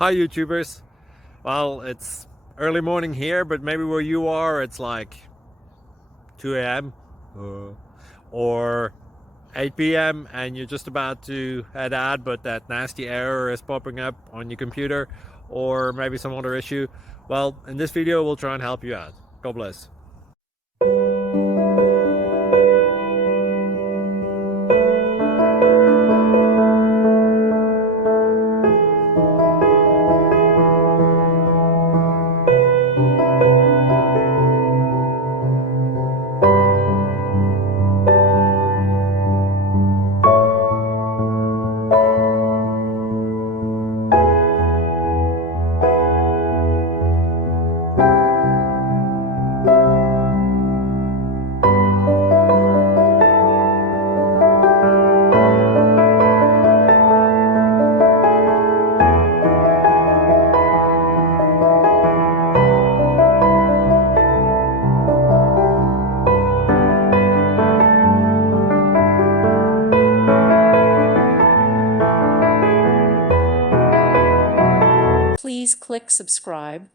Hi YouTubers. Well, it's early morning here, but maybe where you are it's like 2 a.m. or 8 p.m. and you're just about to head out, but that nasty error is popping up on your computer, or maybe some other issue. Well, in this video we'll try and help you out. God bless. Please click subscribe.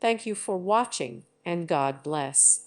Thank you for watching, and God bless.